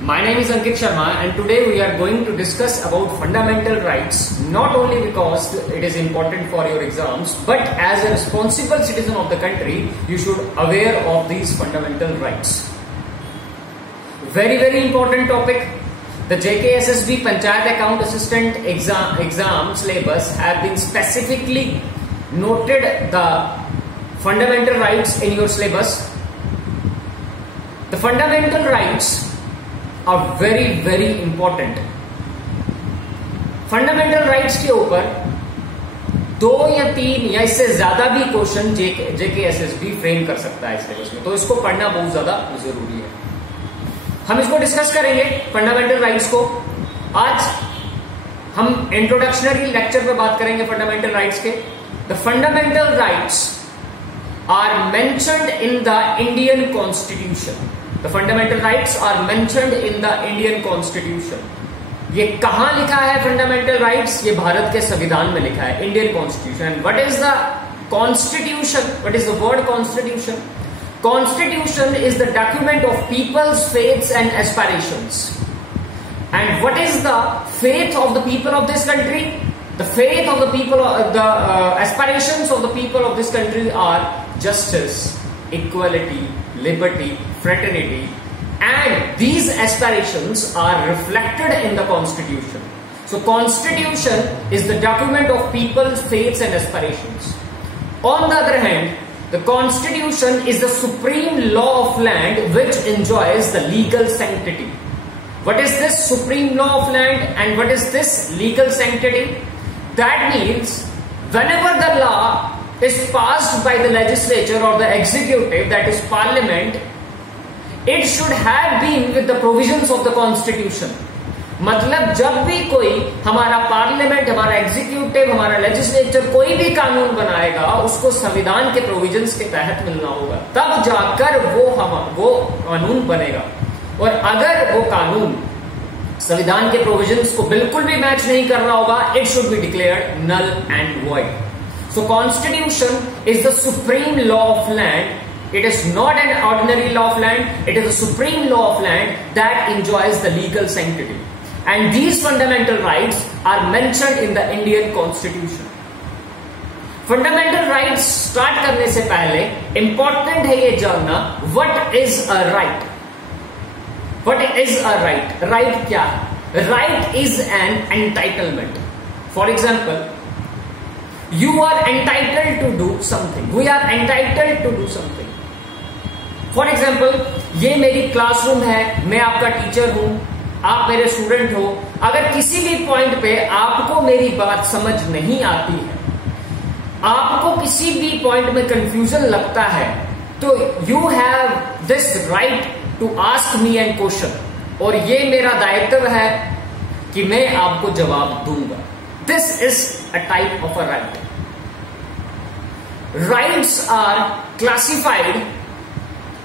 My name is Ankit Sharma and today we are going to discuss about fundamental rights, not only because it is important for your exams, but as a responsible citizen of the country, you should aware of these fundamental rights. Very important topic. The JKSSB Panchayat Account Assistant exam syllabus have been specifically noted the fundamental rights in your syllabus. The fundamental rights are very important. Fundamental rights के ऊपर 2 या 3 या इससे ज्यादा भी question JKSSB frame कर सकता है सिलेबस में, तो इसको पढ़ना बहुत ज्यादा जरूरी है. हम इसको डिस्कस करेंगे फंडामेंटल राइट्स को. आज हम इंट्रोडक्शनरी लेक्चर पे बात करेंगे फंडामेंटल राइट्स के. The fundamental rights are mentioned in the Indian constitution. The fundamental rights are mentioned in the Indian Constitution. ये कहां लिखा है fundamental rights? ये भारत के संविधान में लिखा है, Indian Constitution. What is the Constitution? What is the word Constitution? Constitution is the document of people's faiths and aspirations. And what is the faith of the people of this country? The faith of the people, the aspirations of the people of this country are justice, equality, liberty, fraternity, and these aspirations are reflected in the Constitution. So Constitution is the document of people's faiths and aspirations. On the other hand, the Constitution is the supreme law of land which enjoys the legal sanctity. What is this supreme law of land and what is this legal sanctity? That means whenever the law is passed by the legislature or the executive, that is parliament, it should have been with the provisions of the constitution. मतलब जब भी कोई हमारा parliament, हमारा executive, हमारा legislature कोई भी कानून बनाएगा, उसको संविधान के प्रोविजंस के तहत मिलना होगा, तब जाकर वो कानून बनेगा. और अगर वो कानून संविधान के प्रोविजंस को बिल्कुल भी मैच नहीं कर रहा होगा, it should be declared null and void. So Constitution is the supreme law of land. It is not an ordinary law of land. It is the supreme law of land that enjoys the legal sanctity. And these fundamental rights are mentioned in the Indian Constitution. Fundamental rights start करने से पहले important है ये जानना what is a right. What is a right? Right क्या है? Right is an entitlement. For example, you are entitled to do something. We are entitled to do something. For example, ये मेरी क्लासरूम है, मैं आपका टीचर हूं, आप मेरे स्टूडेंट हो. अगर किसी भी पॉइंट पे आपको मेरी बात समझ नहीं आती है, आपको किसी भी पॉइंट में कंफ्यूजन लगता है, तो you have this right to ask me an question, और ये मेरा दायित्व है कि मैं आपको जवाब दूंगा. This is a type of a right. Rights are classified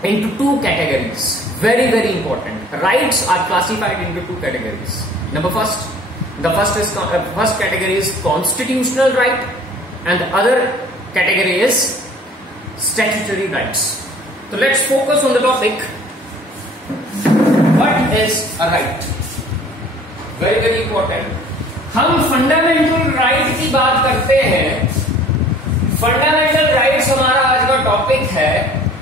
into 2 categories. Very important. Rights are classified into 2 categories. The first category is constitutional right, and the other category is statutory rights. So let's focus on the topic. What is a right? Very important. हम fundamental right की बात करते हैं. Fundamental rights हमारा आज का topic है,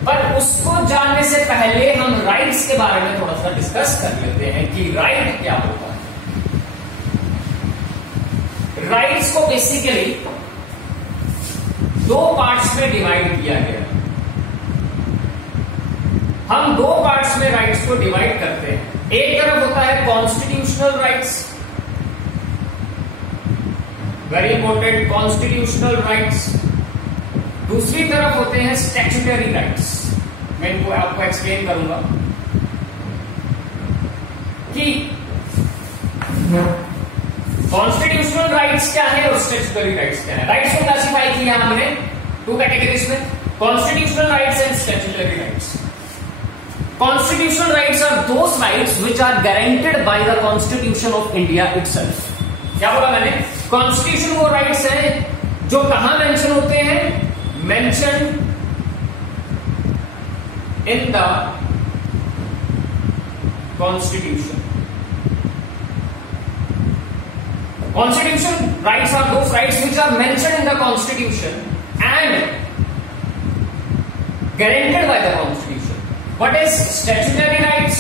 पर उसको जानने से पहले हम राइट्स के बारे में थोड़ा सा डिस्कस कर लेते हैं कि राइट क्या होता है. राइट्स को बेसिकली 2 पार्ट्स में डिवाइड किया गया. हम 2 पार्ट्स में राइट्स को डिवाइड करते हैं. एक तरफ होता है constitutional rights, very important, constitutional rights. दूसरी तरफ होते हैं स्टैट्यूटरी राइट्स. मैं इनको आपको एक्सप्लेन करूंगा कि कॉन्स्टिट्यूशनल राइट्स क्या है और स्टैट्यूटरी राइट्स क्या है. राइट्स को क्लासिफाई किया हमने 2 कैटेगरीज में, constitutional rights and statutory rights. Constitutional rights are those rights which are guaranteed by the Constitution of India itself. क्या बोला मैंने? Constitution वो rights हैं जो कहां मेंशन होते हैं? Mention in the Constitution. Constitution rights are those rights which are mentioned in the Constitution and guaranteed by the Constitution. What is statutory rights?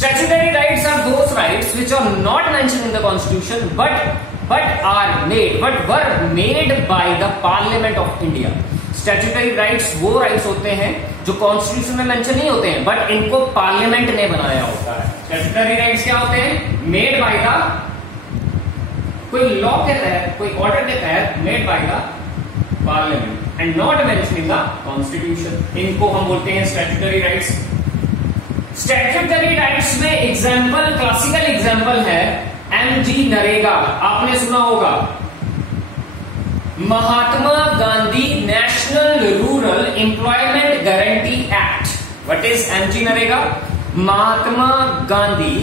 Statutory rights are those rights which are not mentioned in the Constitution but were made by the Parliament of India. Statutory rights वो rights होते हैं जो constitution में mention नहीं होते हैं but इनको parliament ने बनाया होता है. स्टैट्यूटरी राइट्स क्या होते हैं? मेड बाय द, कोई लॉ के तहत, कोई ऑर्डर के तहत, made by the parliament and not mention in the constitution. इनको हम बोलते हैं स्टैट्यूटरी राइट्स. स्टैट्यूटरी राइट्स में एग्जाम्पल, क्लासिकल एग्जाम्पल है एमजी नरेगा. आपने सुना होगा Mahatma Gandhi national rural employment guarantee act. What is MG NREGA? Mahatma Gandhi,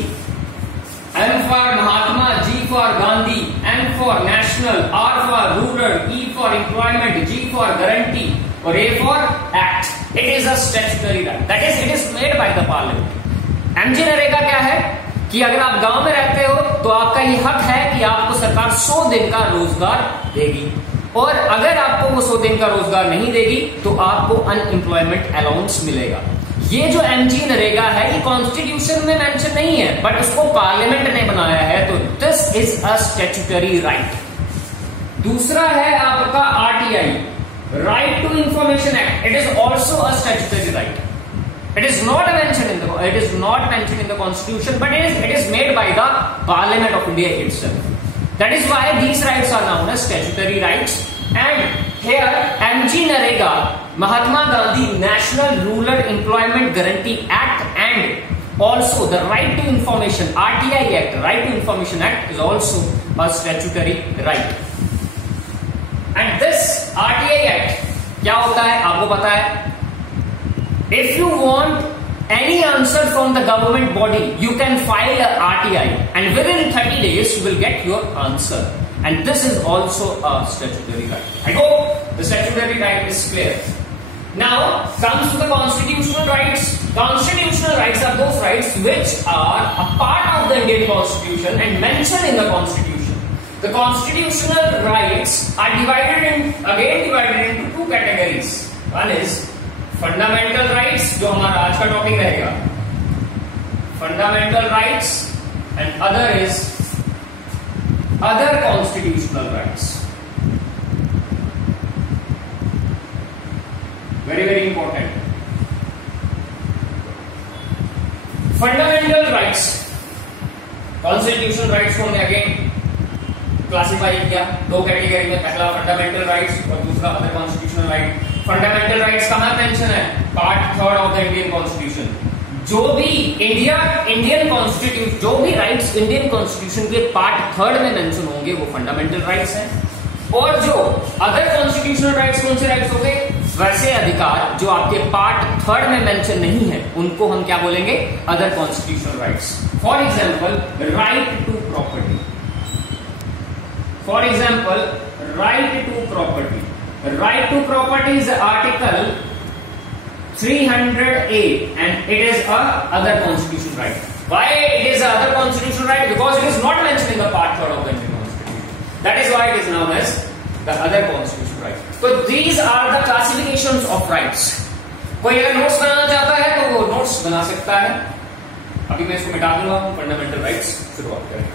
M for Mahatma, G for Gandhi, N for national, R for rural, E for employment, ji for guarantee और A for act. It is a statutory right, that is it is made by the parliament. MG NREGA क्या है कि अगर आप गांव में रहते हो तो आपका ये हक है कि आपको सरकार 100 दिन का रोजगार देगी और अगर आपको वो 100 दिन का रोजगार नहीं देगी तो आपको अनएम्प्लॉयमेंट अलाउंस मिलेगा. ये जो एमजी नरेगा है ये कॉन्स्टिट्यूशन में मेंशन नहीं है बट उसको पार्लियामेंट ने बनाया है, तो this is a statutory right. दूसरा है आपका RTI, right to information act. It is also a statutory right. It is not mentioned in the Constitution, but it is made by the Parliament of India itself. That is why these rights are known as statutory rights. And here, MG Narega, Mahatma Gandhi National Rural Employment Guarantee Act, and also the Right to Information (RTI) Act, Right to Information Act, is also a statutory right. And this RTI Act क्या होता है? आपको पता है? If you want any answer from the government body, you can file a RTI and within 30 days you will get your answer. And this is also a statutory right. I hope the statutory right is clear. Now comes to the constitutional rights. Constitutional rights are those rights which are a part of the Indian Constitution and mentioned in the Constitution. The constitutional rights are divided into two categories. One is fundamental rights, जो हमारा आज का topic रहेगा, fundamental rights, and other is other constitutional rights. Very very important. Fundamental rights, constitutional rights को हमने again classify किया दो category में. पहला फंडामेंटल राइट्स और दूसरा other constitutional right. Fundamental rights कहां मेंशन है? Part 3 of the Indian constitution. जो भी इंडियन कॉन्स्टिट्यूशन, जो भी राइट्स इंडियन कॉन्स्टिट्यूशन के पार्ट 3 में मेंशन होंगे वो फंडामेंटल राइट्स हैं. और जो अदर कॉन्स्टिट्यूशनल राइट्स, कौन से राइट्स हो गए? वैसे अधिकार जो आपके पार्ट 3 में मेंशन नहीं है उनको हम क्या बोलेंगे? Other constitutional rights. For example right to property. For example, right to property. Right to property is Article 300A and it is a other constitutional right. Why it is a other constitutional right? Because it is not mentioned in the part 3 of the Indian Constitution. That is why it is known as the other constitutional right. So these are the classifications of rights. कोई अगर notes बनाना चाहता है तो वो notes बना सकता है. अभी मैं इसको मिटा दूंगा. फंडामेंटल राइट्स शुरुआत करें.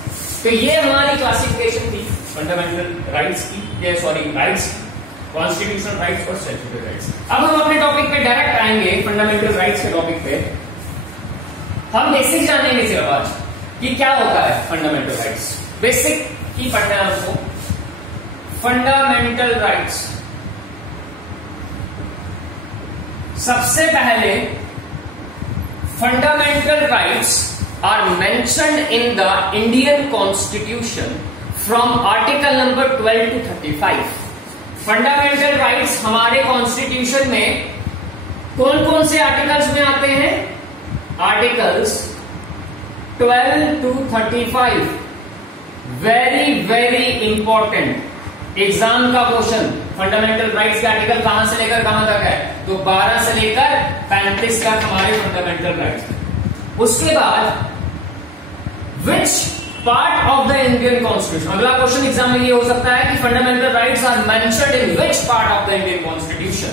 तो ये हमारी क्लासिफिकेशन थी फंडामेंटल राइट्स की, राइट्स, कॉन्स्टिट्यूशनल राइट्स और स्टैट्यूटरी राइट्स. अब हम अपने टॉपिक पे डायरेक्ट आएंगे. फंडामेंटल राइट्स के टॉपिक पे हम बेसिक जानेंगे सिर्फ आज कि क्या होता है फंडामेंटल राइट्स. बेसिक ही पढ़ना है आपको. फंडामेंटल राइट्स, सबसे पहले fundamental rights are mentioned in the Indian Constitution from Article number 12 to 35. Fundamental rights हमारे कॉन्स्टिट्यूशन में कौन कौन से आर्टिकल्स में आते हैं? Articles 12 to 35. Very very important exam का क्वेश्चन. फंडामेंटल राइट्स के आर्टिकल कहां से लेकर कहां तक है? तो 12 से लेकर 35 तक हमारे फंडामेंटल राइट्स. उसके बाद which part of the Indian constitution, अगला क्वेश्चन एग्जाम में ये हो सकता है कि fundamental rights are mentioned in which part of the Indian constitution,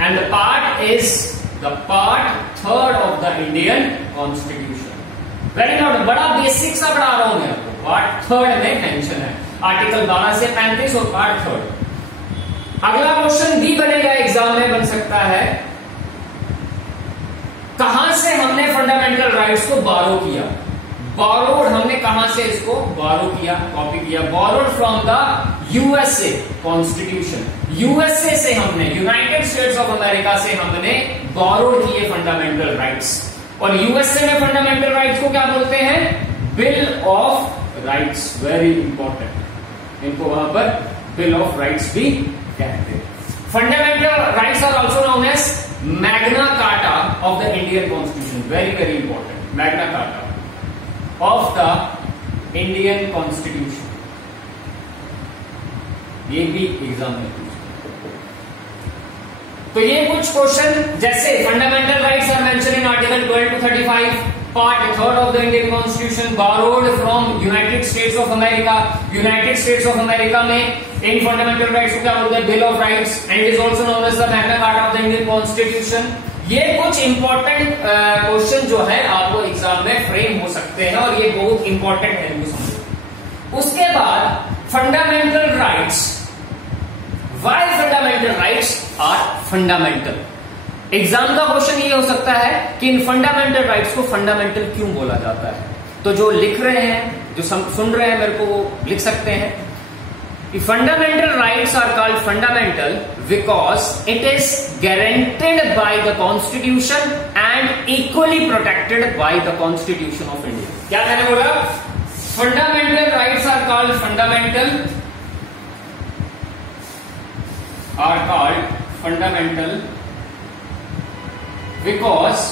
and the part is the part third of the Indian constitution. Very good, बड़ा basic सा पढ़ा रहा हूं मैं आपको। पार्ट थर्ड में मेंशन है आर्टिकल 12 से 35 और पार्ट थर्ड। अगला क्वेश्चन भी बनेगा एग्जाम में, बन सकता है कहां से हमने फंडामेंटल राइट्स को बारो किया। बोरोड, हमने कहां से इसको बारो किया, कॉपी किया? Borrowed from the USA constitution. USA से हमने, यूनाइटेड स्टेट्स ऑफ अमेरिका से हमने बोरोड किए फंडामेंटल राइट्स। और यूएसए में फंडामेंटल राइट्स को क्या बोलते हैं? Bill of rights. Very important, इनको वहां पर बिल ऑफ राइट्स भी कहते हैं। Fundamental rights are also known as Magna Carta of the Indian constitution. Very very important, Magna Carta of the Indian constitution. ये भी एग्जाम में तो ये कुछ क्वेश्चन, जैसे fundamental rights are mention in article 12 to 35, part third of the Indian constitution, borrowed from United States of America. United States of America में इन fundamental rights को क्या बोलते हैं? Bill of rights, and it is also known as the Magna Carta of the Indian constitution. ये कुछ important question जो है आपको एग्जाम में फ्रेम हो सकते हैं, और ये बहुत इंपॉर्टेंट है, इनको समझो। उसके बाद fundamental rights, why fundamental rights are fundamental. Exam का क्वेश्चन ये हो सकता है कि इन फंडामेंटल राइट्स को फंडामेंटल क्यों बोला जाता है। तो जो लिख रहे हैं, जो सुन रहे हैं मेरे को, वो लिख सकते हैं कि fundamental rights are called fundamental because it is guaranteed by the constitution and equally protected by the constitution of India. क्या मैंने बोला? Fundamental rights are called fundamental, are called fundamental because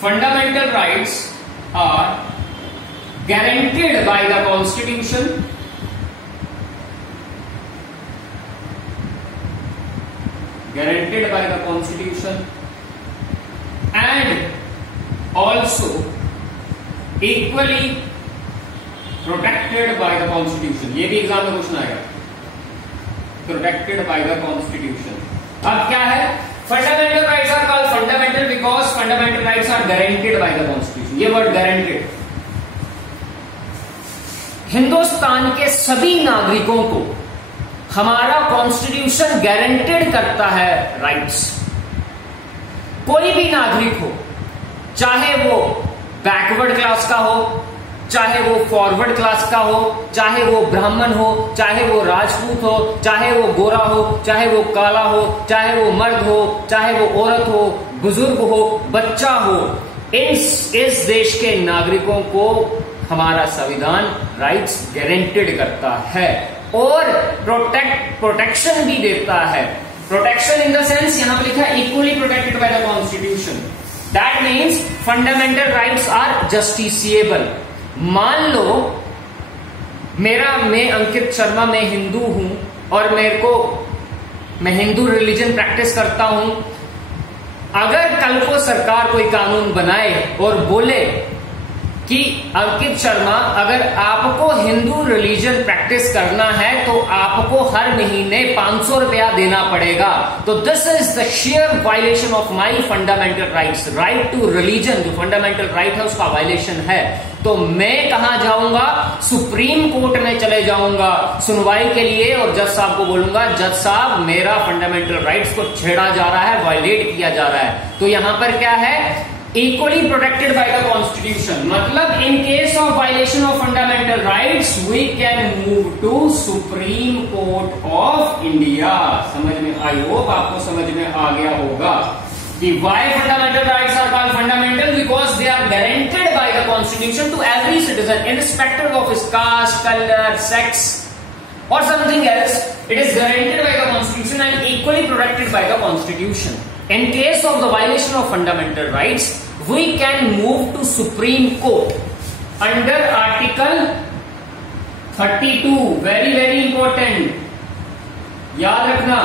fundamental rights are guaranteed by the constitution and also equally protected by the constitution. ये भी exam में question आएगा, protected by the constitution. अब क्या है? Fundamental rights are called fundamental because fundamental rights are guaranteed by the constitution. ये word guaranteed, Hindustan के सभी नागरिकों को हमारा कॉन्स्टिट्यूशन गारंटेड करता है राइट्स। कोई भी नागरिक हो, चाहे वो बैकवर्ड क्लास का हो, चाहे वो फॉरवर्ड क्लास का हो, चाहे वो ब्राह्मण हो, चाहे वो राजपूत हो, चाहे वो गोरा हो, चाहे वो काला हो, चाहे वो मर्द हो, चाहे वो औरत हो, बुजुर्ग हो, बच्चा हो, इस देश के नागरिकों को हमारा संविधान राइट्स गारंटेड करता है और प्रोटेक्शन भी देता है। प्रोटेक्शन इन द सेंस, यहां पर लिखा है equally protected by the constitution. That means fundamental rights are justiciable. मान लो मैं अंकित शर्मा, मैं हिंदू हूं और मैं हिंदू रिलीजन प्रैक्टिस करता हूं। अगर कल को सरकार कोई कानून बनाए और बोले कि अंकित शर्मा, अगर आपको हिंदू रिलीजन प्रैक्टिस करना है तो आपको हर महीने 500 रुपया देना पड़ेगा, तो this is the sheer violation of my fundamental rights. Right to religion जो फंडामेंटल राइट है उसका वायलेशन है। तो मैं कहां जाऊंगा? सुप्रीम कोर्ट में चले जाऊंगा सुनवाई के लिए, और जज साहब को बोलूंगा, जज साहब मेरा फंडामेंटल राइट्स को छेड़ा जा रहा है, वायलेट किया जा रहा है। तो यहां पर क्या है? Equally protected by the constitution. मतलब in case of violation of fundamental rights we can move to supreme court of India. समझ में आई होप आपको समझ में आ गया होगा कि why fundamental rights are called fundamental because they are guaranteed by the constitution to every citizen irrespective of his caste, color, sex or something else. It is guaranteed by the constitution and equally protected by the constitution. In case of the violation of fundamental rights, we can move to Supreme Court under Article 32. Very very important, याद रखना।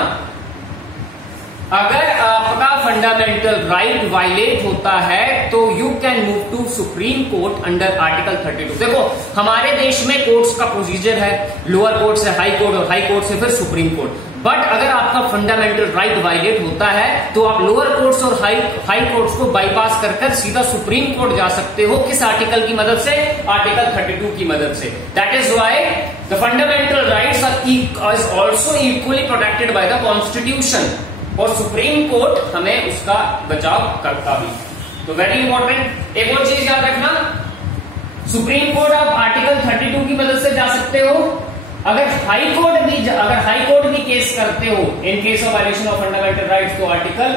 अगर आपका fundamental right violate होता है तो you can move to supreme court under article 32। देखो हमारे देश में कोर्ट्स का प्रोसीजर है, लोअर कोर्ट से हाई कोर्ट और हाई कोर्ट से फिर सुप्रीम कोर्ट। बट अगर आपका फंडामेंटल राइट वायलेट होता है तो आप लोअर कोर्ट्स और हाई कोर्ट्स को बाईपास कर सीधा सुप्रीम कोर्ट जा सकते हो। किस आर्टिकल की मदद से? आर्टिकल 32 की मदद से। That is why the fundamental rights are also equally protected by the constitution, और सुप्रीम कोर्ट हमें उसका बचाव करता भी। तो वेरी इंपॉर्टेंट एक और चीज याद रखना, सुप्रीम कोर्ट आप आर्टिकल 32 की मदद से जा सकते हो। अगर हाई कोर्ट भी केस करते हो इन case of violation of fundamental rights तो आर्टिकल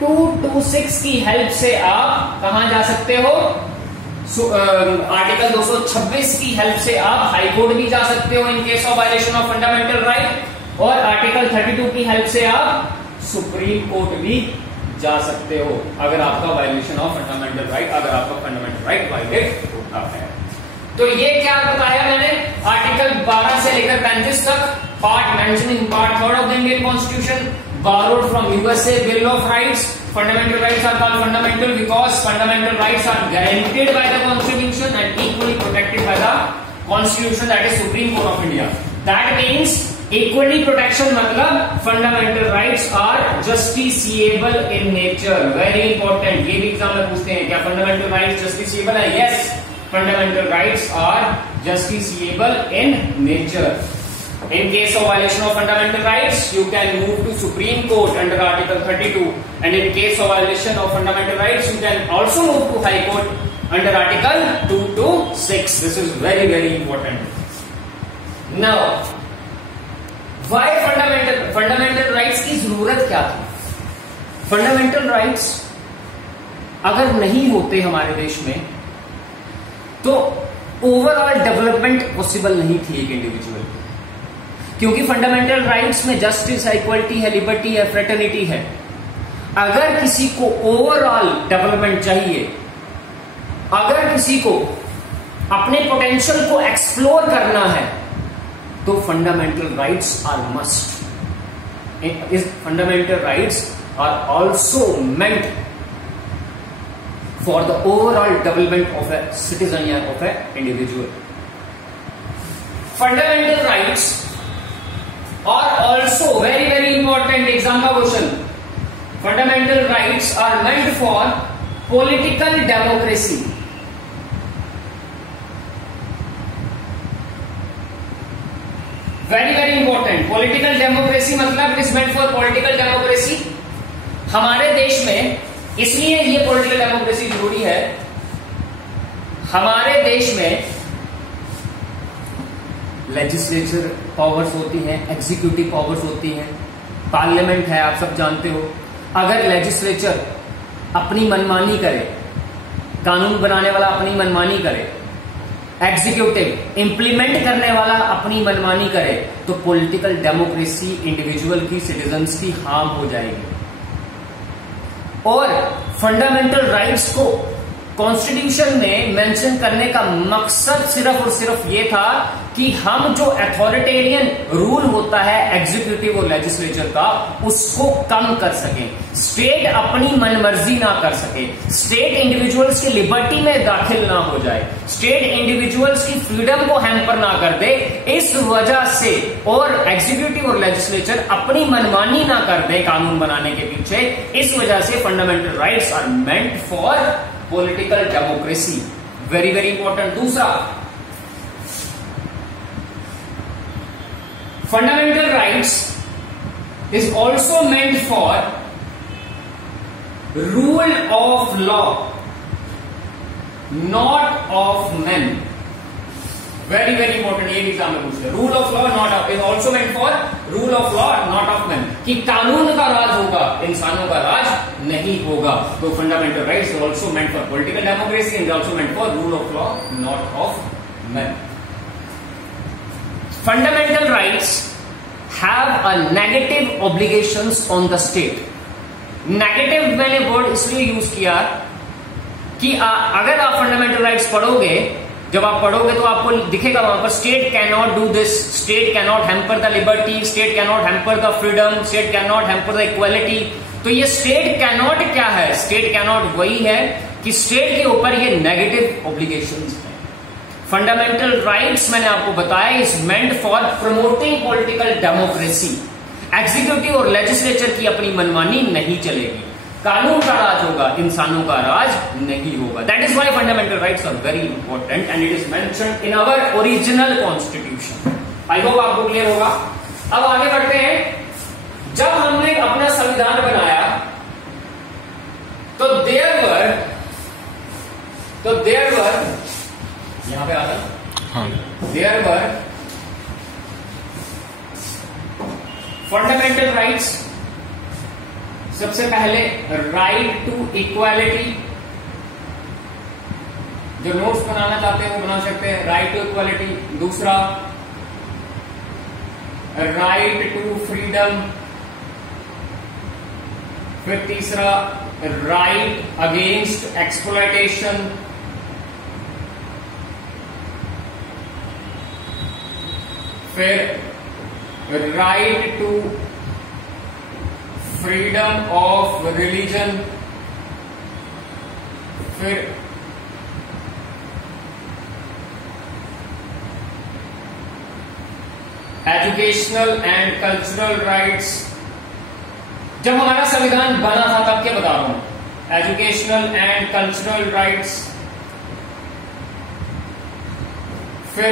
226 की हेल्प से आप कहां जा सकते हो? आर्टिकल 226 की हेल्प से आप हाई कोर्ट भी जा सकते हो इन case of violation of fundamental right, और आर्टिकल 32 की हेल्प से आप सुप्रीम कोर्ट भी जा सकते हो अगर आपका वायलेशन ऑफ फंडामेंटल राइट, अगर आपका फंडामेंटल राइट वायलेट होता है। तो ये क्या बताया मैंने? आर्टिकल 12 से लेकर 35 तक, part mention in part 3 of the Indian constitution, borrowed from USA Bill of Rights. Fundamental rights are called fundamental because fundamental rights are guaranteed by the Constitution and equally protected by the Constitution, that is Supreme Court of India. That means equally protection मतलब fundamental rights are justiciable in nature. Very important. ये भी exam में पूछते हैं, क्या fundamental rights justiciable है? Yes, fundamental rights are justiciable in nature. In case of violation of fundamental rights, you can move to Supreme Court under Article 32, and in case of violation of fundamental rights, you can also move to High Court under Article 226. This is very, very important. Now, why fundamental rights की जरूरत क्या थी? Fundamental rights अगर नहीं होते हमारे देश में तो ओवरऑल डेवलपमेंट पॉसिबल नहीं थी एक इंडिविजुअल की, क्योंकि फंडामेंटल राइट्स में जस्टिस है, इक्वलिटी है, लिबर्टी है, फ्रेटर्निटी है। अगर किसी को ओवरऑल डेवलपमेंट चाहिए, अगर किसी को अपने पोटेंशियल को एक्सप्लोर करना है तो fundamental rights are must. Fundamental rights are also meant for the overall development of a citizen या of a individual. Fundamental rights are also very, very important exam का question. Fundamental rights are meant for political democracy. Very, very important. Political democracy मतलब it is meant for political democracy. हमारे देश में इसलिए ये political democracy जरूरी है। हमारे देश में लेजिस्लेचर पावर्स होती हैं, एग्जीक्यूटिव पावर्स होती हैं, पार्लियामेंट है, आप सब जानते हो। अगर लेजिस्लेचर अपनी मनमानी करे, कानून बनाने वाला अपनी मनमानी करे, एग्जीक्यूटिव इंप्लीमेंट करने वाला अपनी मनमानी करे, तो पॉलिटिकल डेमोक्रेसी इंडिविजुअल की, सिटीजन्स की हार्म हो जाएगी। और फंडामेंटल राइट्स को कॉन्स्टिट्यूशन में मेंशन करने का मकसद सिर्फ और सिर्फ ये था कि हम जो अथॉरिटेरियन रूल होता है एग्जीक्यूटिव और लेजिस्लेचर का, उसको कम कर सकें, स्टेट अपनी मनमर्जी ना कर सके, स्टेट इंडिविजुअल्स की लिबर्टी में दाखिल ना हो जाए, स्टेट इंडिविजुअल्स की फ्रीडम को हैम्पर ना कर दे। इस वजह से, और एग्जीक्यूटिव और लेजिस्लेचर अपनी मनमानी ना कर दे कानून बनाने के पीछे, इस वजह से fundamental rights are meant for political democracy. Very, very important. दूसरा, fundamental rights is also meant for rule of law, not of men. Very, very important. ये भी एग्जाम में पूछते हैं। Rule of law not of, is also meant for rule of law not of man, कि कानून का राज होगा, इंसानों का राज नहीं होगा। तो fundamental rights also meant for political democracy and also meant for rule of law not of man. Fundamental rights have a negative obligations on the state. Negative मैंने वर्ड इसलिए यूज किया कि अगर आप फंडामेंटल राइट्स पढ़ोगे जब आप पढ़ोगे तो आपको दिखेगा वहां पर state can not do this, state can not hamper the liberty, state can not hamper the freedom, state can not hamper the equality. तो ये स्टेट कैन नॉट क्या है? स्टेट कैन नॉट वही है कि स्टेट के ऊपर ये नेगेटिव ऑब्लिगेशंस हैं। फंडामेंटल राइट्स मैंने आपको बताया is meant for promoting political democracy. Executive और लेजिस्लेचर की अपनी मनमानी नहीं चलेगी, कानून का राज होगा, इंसानों का राज नहीं होगा। That is why fundamental rights are very important and it is mentioned in our original constitution. I hope आपको क्लियर होगा। अब आगे बढ़ते हैं। जब हमने अपना संविधान बनाया तो देयर वर यहां पे आता, हाँ, देयर वर फंडामेंटल राइट्स। सबसे पहले राइट टू इक्वालिटी, जो नोट्स बनाना चाहते हैं वो बना सकते हैं, राइट टू इक्वालिटी। दूसरा राइट टू फ्रीडम, फिर तीसरा राइट अगेंस्ट एक्सप्लॉयटेशन, फिर right to freedom of religion, फिर एजुकेशनल एंड कल्चरल राइट्स। जब हमारा संविधान बना था तब क्या बता रहा हूं, एजुकेशनल एंड कल्चरल राइट्स, फिर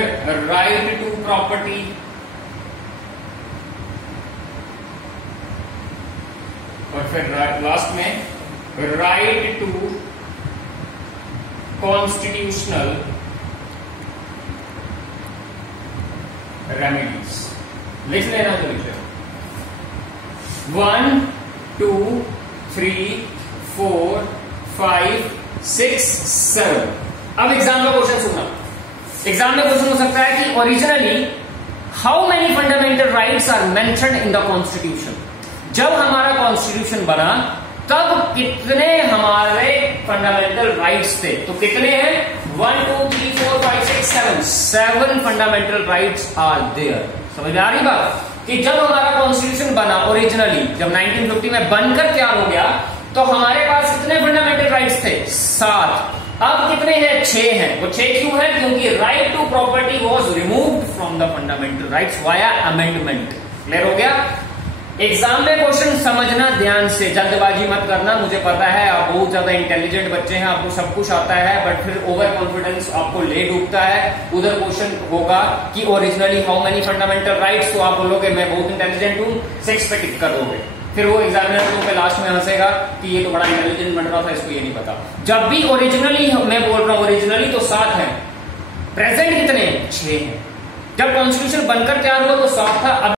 राइट टू प्रॉपर्टी, और फिर लास्ट में राइट टू कॉन्स्टिट्यूशनल रेमेडीज। लिख लेना तो लिख लेना। 1 2 3 4 5 6 7। अब एग्जाम का क्वेश्चन सुनना। एग्जाम में क्वेश्चन हो सकता है कि originally how many fundamental rights are mentioned in the constitution. जब हमारा कॉन्स्टिट्यूशन बना तब कितने हमारे फंडामेंटल राइट्स थे? तो कितने हैं? 1 2 3 4 5 6 7। 7 फंडामेंटल राइट्स आर देयर। समझ में आ रही बात कि जब हमारा कॉन्स्टिट्यूशन बना ओरिजिनली, जब 1950 में बनकर तैयार हो गया, तो हमारे पास कितने फंडामेंटल राइट्स थे? 7। अब कितने हैं? 6 हैं। वो 6 क्यों है? क्योंकि right to property was removed from the fundamental rights via amendment. Clear हो गया? एग्जाम में क्वेश्चन समझना ध्यान से, जल्दबाजी मत करना। मुझे पता है आप बहुत ज्यादा इंटेलिजेंट बच्चे हैं, आपको सब कुछ आता है, बट फिर ओवर कॉन्फिडेंस आपको ले डूबता है। उधर क्वेश्चन होगा कि originally how many fundamental rights, तो आप बोलोगे मैं बहुत इंटेलिजेंट हूं, 6 पे टिक कर दोगे। फिर वो एग्जामिनर पे लास्ट में हंसेगा कि ये तो बड़ा इंटेलिजेंट बन रहा था, इसको ये नहीं पता। जब भी ओरिजिनली मैं बोल रहा हूं, ओरिजिनली तो 7 है, प्रेजेंट कितने? 6 है। जब कॉन्स्टिट्यूशन बनकर तैयार हुआ तो 7 था।